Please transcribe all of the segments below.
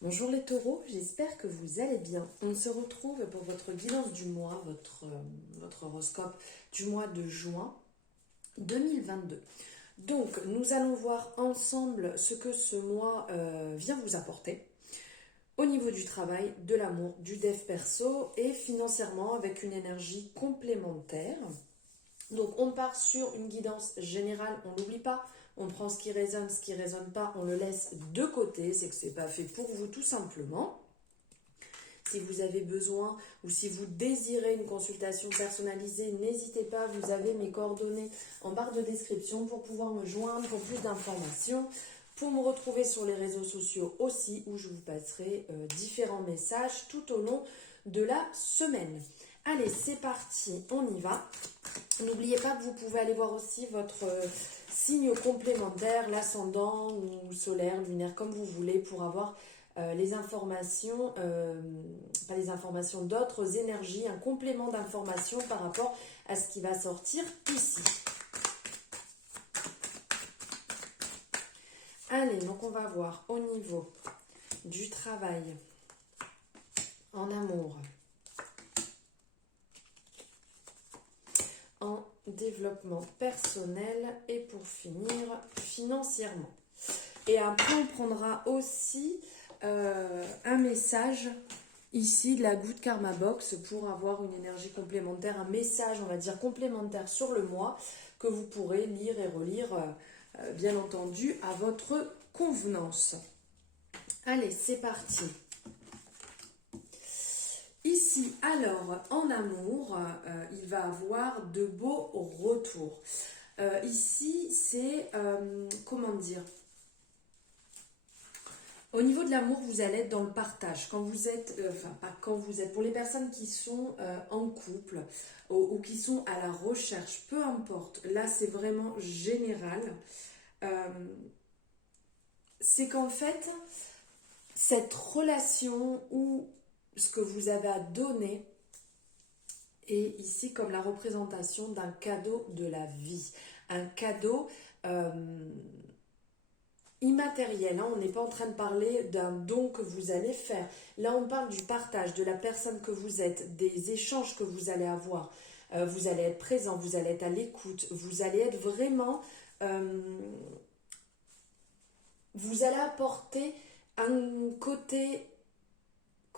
Bonjour les taureaux, j'espère que vous allez bien. On se retrouve pour votre bilan du mois, votre horoscope du mois de juin 2022. Donc, nous allons voir ensemble ce que ce mois vient vous apporter au niveau du travail, de l'amour, du dev perso et financièrement avec une énergie complémentaire. Donc, on part sur une guidance générale, on n'oublie pas. On prend ce qui résonne pas, on le laisse de côté, c'est que c'est pas fait pour vous tout simplement. Si vous avez besoin ou si vous désirez une consultation personnalisée, n'hésitez pas, vous avez mes coordonnées en barre de description pour pouvoir me joindre pour plus d'informations, pour me retrouver sur les réseaux sociaux aussi où je vous passerai différents messages tout au long de la semaine. Allez, c'est parti, on y va. N'oubliez pas que vous pouvez aller voir aussi votre signe complémentaire, l'ascendant ou solaire, lunaire, comme vous voulez, pour avoir les informations, pas les informations, d'autres énergies, un complément d'informations par rapport à ce qui va sortir ici. Allez, donc on va voir au niveau du travail, en amour, en développement personnel et pour finir financièrement. Et après on prendra aussi un message ici de la Good Karma Box pour avoir une énergie complémentaire, un message on va dire complémentaire sur le mois que vous pourrez lire et relire bien entendu à votre convenance. Allez, c'est parti. Ici, alors, en amour, il va avoir de beaux retours. Ici, c'est, comment dire, au niveau de l'amour, vous allez être dans le partage. Quand vous êtes, enfin, pas quand vous êtes, pour les personnes qui sont en couple ou qui sont à la recherche, peu importe, là, c'est vraiment général. C'est qu'en fait, cette relation ou ce que vous avez à donner est ici comme la représentation d'un cadeau de la vie. Un cadeau immatériel, hein. On n'est pas en train de parler d'un don que vous allez faire. Là, on parle du partage, de la personne que vous êtes, des échanges que vous allez avoir. Vous allez être présent, vous allez être à l'écoute, vous allez être vraiment... vous allez apporter un côté...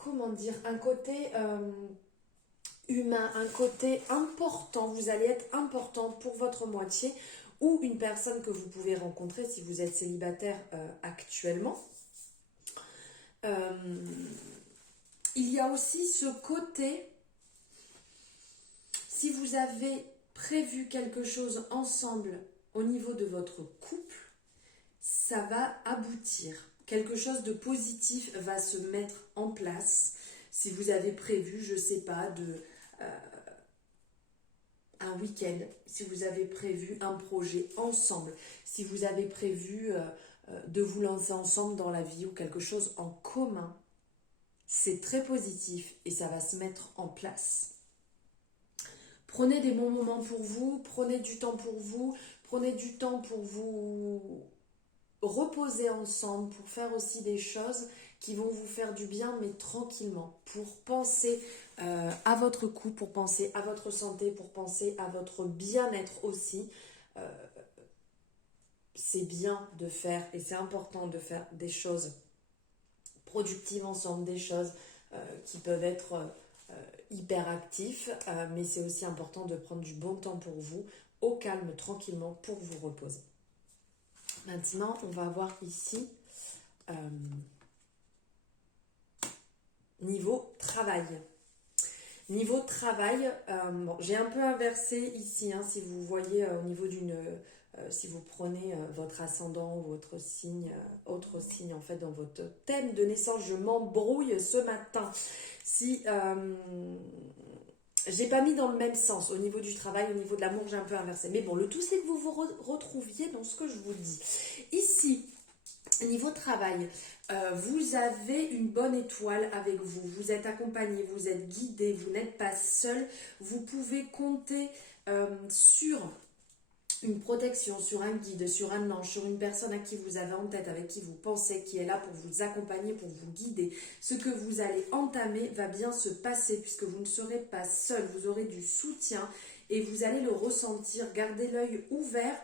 Comment dire? Un côté... humain, un côté important, vous allez être important pour votre moitié ou une personne que vous pouvez rencontrer si vous êtes célibataire actuellement. Il y a aussi ce côté, si vous avez prévu quelque chose ensemble au niveau de votre couple, ça va aboutir. Quelque chose de positif va se mettre en place. Si vous avez prévu, je ne sais pas, un week-end, si vous avez prévu un projet ensemble, si vous avez prévu de vous lancer ensemble dans la vie ou quelque chose en commun, c'est très positif et ça va se mettre en place. Prenez des bons moments pour vous, prenez du temps pour vous, prenez du temps pour vous reposer ensemble, pour faire aussi des choses qui vont vous faire du bien, mais tranquillement, pour penser à votre couple, pour penser à votre santé, pour penser à votre bien-être aussi. C'est bien de faire, et c'est important de faire des choses productives ensemble, des choses qui peuvent être hyper actifs, mais c'est aussi important de prendre du bon temps pour vous, au calme, tranquillement, pour vous reposer. Maintenant, on va voir ici niveau travail. Niveau travail, bon, j'ai un peu inversé ici, hein, si vous voyez au niveau d'une... si vous prenez votre ascendant ou votre signe, autre signe en fait dans votre thème de naissance, je m'embrouille ce matin. Si j'ai pas mis dans le même sens au niveau du travail, au niveau de l'amour, j'ai un peu inversé. Mais bon, le tout c'est que vous vous retrouviez dans ce que je vous dis. Ici, niveau travail, vous avez une bonne étoile avec vous, vous êtes accompagné, vous êtes guidé, vous n'êtes pas seul, vous pouvez compter sur une protection, sur un guide, sur un ange, sur une personne à qui vous avez en tête, avec qui vous pensez, qui est là pour vous accompagner, pour vous guider. Ce que vous allez entamer va bien se passer puisque vous ne serez pas seul, vous aurez du soutien et vous allez le ressentir. Gardez l'œil ouvert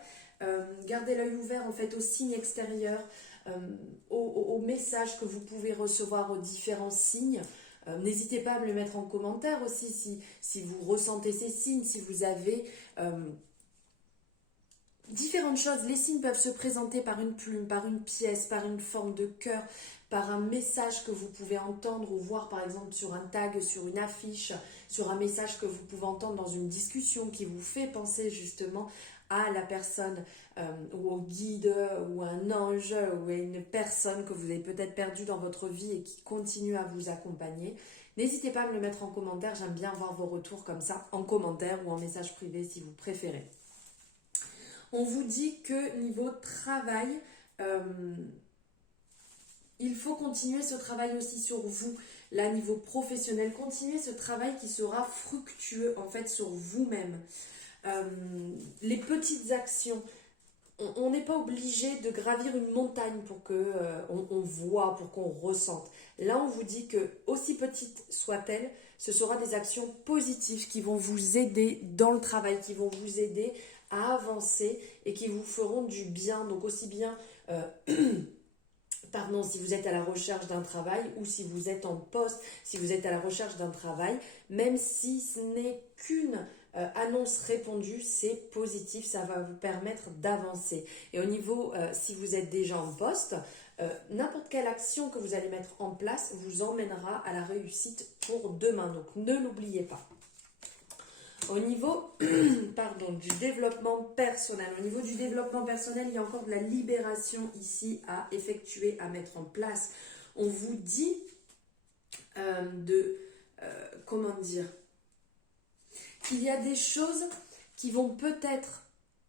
en fait aux signes extérieurs, aux messages que vous pouvez recevoir aux différents signes. N'hésitez pas à me le mettre en commentaire aussi si vous ressentez ces signes, si vous avez différentes choses. Les signes peuvent se présenter par une plume, par une pièce, par une forme de cœur, par un message que vous pouvez entendre ou voir par exemple sur un tag, sur une affiche, sur un message que vous pouvez entendre dans une discussion qui vous fait penser justement à la personne ou au guide ou à un ange ou à une personne que vous avez peut-être perdue dans votre vie et qui continue à vous accompagner. N'hésitez pas à me le mettre en commentaire, j'aime bien voir vos retours comme ça, en commentaire ou en message privé si vous préférez. On vous dit que niveau travail, il faut continuer ce travail aussi sur vous. Là, niveau professionnel, continuez ce travail qui sera fructueux en fait sur vous-même. Les petites actions, on n'est pas obligé de gravir une montagne pour que on voit, pour qu'on ressente. Là, on vous dit que, aussi petites soient-elles, ce sera des actions positives qui vont vous aider dans le travail, qui vont vous aider à avancer et qui vous feront du bien. Donc aussi bien si vous êtes à la recherche d'un travail ou si vous êtes en poste, si vous êtes à la recherche d'un travail, même si ce n'est qu'une annonce répondue, c'est positif, ça va vous permettre d'avancer. Et au niveau, si vous êtes déjà en poste, n'importe quelle action que vous allez mettre en place vous emmènera à la réussite pour demain. Donc ne l'oubliez pas. Au niveau du développement personnel, il y a encore de la libération ici à effectuer, à mettre en place. On vous dit qu'il y a des choses qui vont peut-être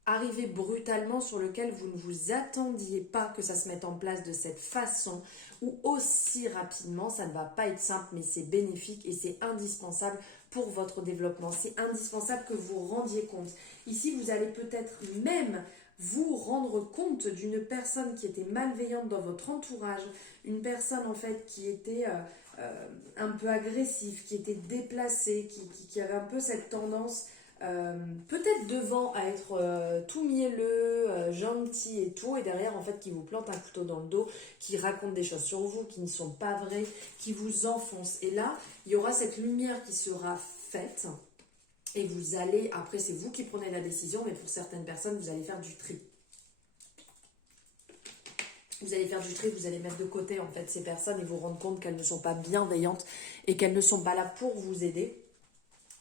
arriver brutalement sur lesquelles vous ne vous attendiez pas que ça se mette en place de cette façon ou aussi rapidement. Ça ne va pas être simple, mais c'est bénéfique et c'est indispensable pour votre développement. C'est indispensable que vous rendiez compte. Ici, vous allez peut-être même vous rendre compte d'une personne qui était malveillante dans votre entourage, une personne en fait qui était un peu agressive, qui était déplacée, qui avait un peu cette tendance peut-être devant à être tout mielleux, gentil et tout, et derrière en fait qui vous plante un couteau dans le dos, qui raconte des choses sur vous qui ne sont pas vraies, qui vous enfonce. Et là, il y aura cette lumière qui sera faite et vous allez, après c'est vous qui prenez la décision, mais pour certaines personnes, vous allez faire du tri. Vous allez faire du tri, vous allez mettre de côté en fait ces personnes et vous rendre compte qu'elles ne sont pas bienveillantes et qu'elles ne sont pas là pour vous aider.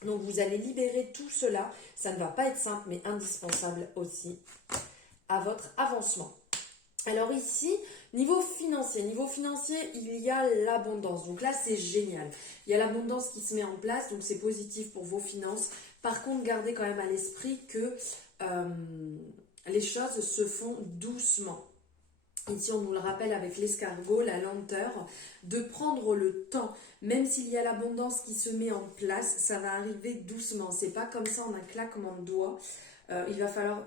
Donc vous allez libérer tout cela, ça ne va pas être simple mais indispensable aussi à votre avancement. Alors ici, niveau financier, il y a l'abondance, donc là c'est génial. Il y a l'abondance qui se met en place, donc c'est positif pour vos finances. Par contre, gardez quand même à l'esprit que les choses se font doucement. Ici, on nous le rappelle avec l'escargot, la lenteur, de prendre le temps. Même s'il y a l'abondance qui se met en place, ça va arriver doucement. C'est pas comme ça en un claquement de doigts. Il va falloir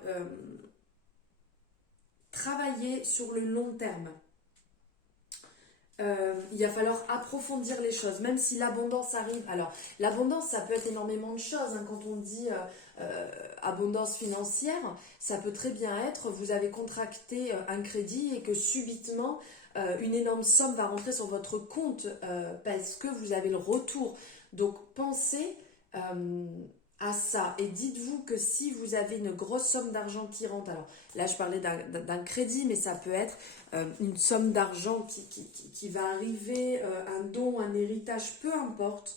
travailler sur le long terme. Il va falloir approfondir les choses, même si l'abondance arrive. Alors, l'abondance, ça peut être énormément de choses. Quand on dit abondance financière, ça peut très bien être, vous avez contracté un crédit et que subitement, une énorme somme va rentrer sur votre compte parce que vous avez le retour. Donc, pensez à ça et dites-vous que si vous avez une grosse somme d'argent qui rentre, alors là je parlais d'un crédit, mais ça peut être une somme d'argent qui va arriver, un don, un héritage, peu importe.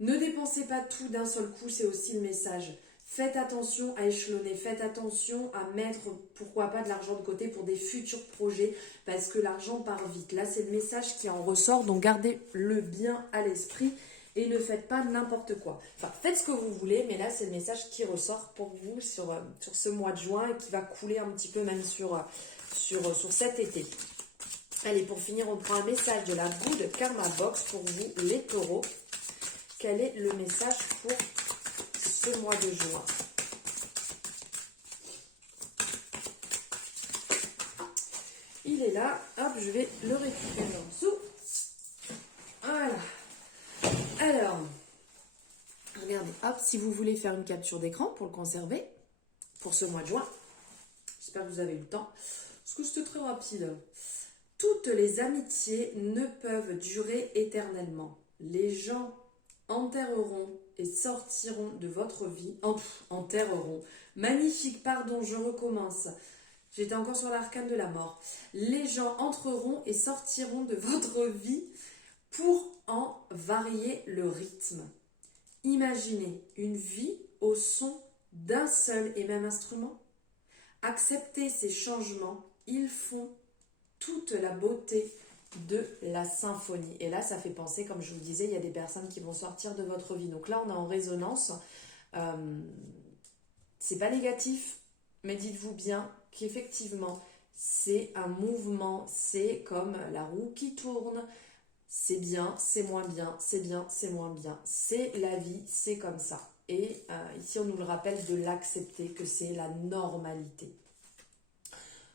Ne dépensez pas tout d'un seul coup, c'est aussi le message. Faites attention à échelonner, faites attention à mettre, pourquoi pas, de l'argent de côté pour des futurs projets, parce que l'argent part vite. Là, c'est le message qui en ressort, donc gardez-le bien à l'esprit. Et ne faites pas n'importe quoi. Enfin, faites ce que vous voulez, mais là, c'est le message qui ressort pour vous sur ce mois de juin et qui va couler un petit peu même sur cet été. Allez, pour finir, on prend un message de la Good Karma Box pour vous, les taureaux. Quel est le message pour ce mois de juin ? il est là. Hop, je vais le récupérer en dessous. Voilà. Alors, regardez, hop, si vous voulez faire une capture d'écran pour le conserver, pour ce mois de juin, j'espère que vous avez eu le temps, parce que c'était très rapide. Toutes les amitiés ne peuvent durer éternellement. Les gens enterreront et sortiront de votre vie. Enterreront. Magnifique, pardon, je recommence. J'étais encore sur l'arcane de la mort. Les gens entreront et sortiront de votre vie pour en varier le rythme. Imaginez une vie au son d'un seul et même instrument. Acceptez ces changements, ils font toute la beauté de la symphonie. Et là, ça fait penser, comme je vous disais, il y a des personnes qui vont sortir de votre vie. Donc là, on est en résonance. C'est pas négatif, mais dites-vous bien qu'effectivement, c'est un mouvement, c'est comme la roue qui tourne. C'est bien, c'est moins bien, c'est bien, c'est moins bien. C'est la vie, c'est comme ça. Et ici, on nous le rappelle de l'accepter, que c'est la normalité.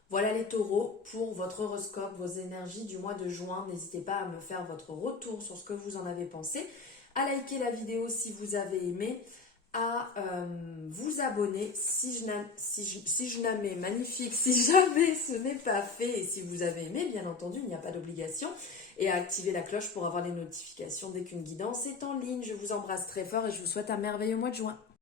Voilà les taureaux pour votre horoscope, vos énergies du mois de juin. N'hésitez pas à me faire votre retour sur ce que vous en avez pensé, à liker la vidéo si vous avez aimé, à vous abonner si jamais, magnifique, si jamais ce n'est pas fait, et si vous avez aimé, bien entendu, il n'y a pas d'obligation, et à activer la cloche pour avoir les notifications dès qu'une guidance est en ligne. Je vous embrasse très fort et je vous souhaite un merveilleux mois de juin.